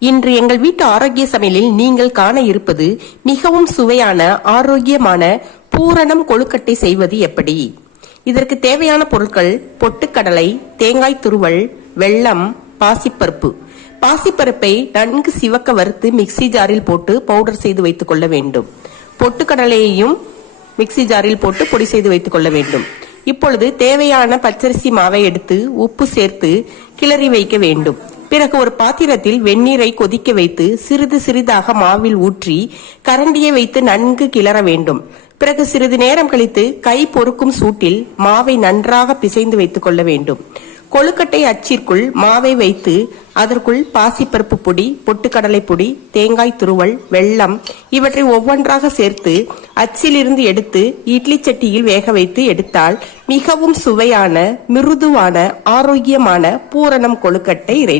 இன்று எங்கள் வீட்டு ஆரோக்கிய சமையலில் நீங்கள் காண இருப்பது மிகவும் சுவையான ஆரோக்கியமான பூரணம் கொழுக்கட்டை செய்வது எப்படி. இதற்கு தேவையான பொருட்கள் பொட்டுக்கடலை, தேங்காய் துருவல், வெல்லம், பாசிப்பருப்பு. பாசிப்பருப்பை நன்கு சிவக்க வறுத்து மிக்சி ஜாரில் போட்டு பவுடர் செய்து வைத்துக் கொள்ள வேண்டும். பொட்டுக்கடலையையும் மிக்சி ஜாரில் போட்டு பொடி செய்து வைத்துக் கொள்ள வேண்டும். இப்பொழுது தேவையான பச்சரிசி மாவை எடுத்து உப்பு சேர்த்து கிளறி வைக்க வேண்டும். பிறகு ஒரு பாத்திரத்தில் வெந்நீரை கொதிக்க வைத்து சிறிது சிறிதாக மாவில் ஊற்றி கரண்டியை வைத்து நன்கு கிளற வேண்டும். பிறகு சிறிது நேரம் கழித்து கை பொறுக்கும் சூட்டில் மாவை நன்றாக பிசைந்து வைத்துக் கொள்ள வேண்டும். கொழுக்கட்டை அச்சிற்குள் மாவை வைத்து அதற்குள் பாசிப்பருப்பு பொடி, பொட்டுக்கடலை பொடி, தேங்காய் துருவல், வெல்லம் இவற்றை ஒவ்வொன்றாக சேர்த்து அச்சிலிருந்து எடுத்து இட்லி சட்டியில் வேக வைத்து எடுத்தால் மிகவும் சுவையான மிருதுவான ஆரோக்கியமான பூரணம் கொழுக்கட்டை ரெடி.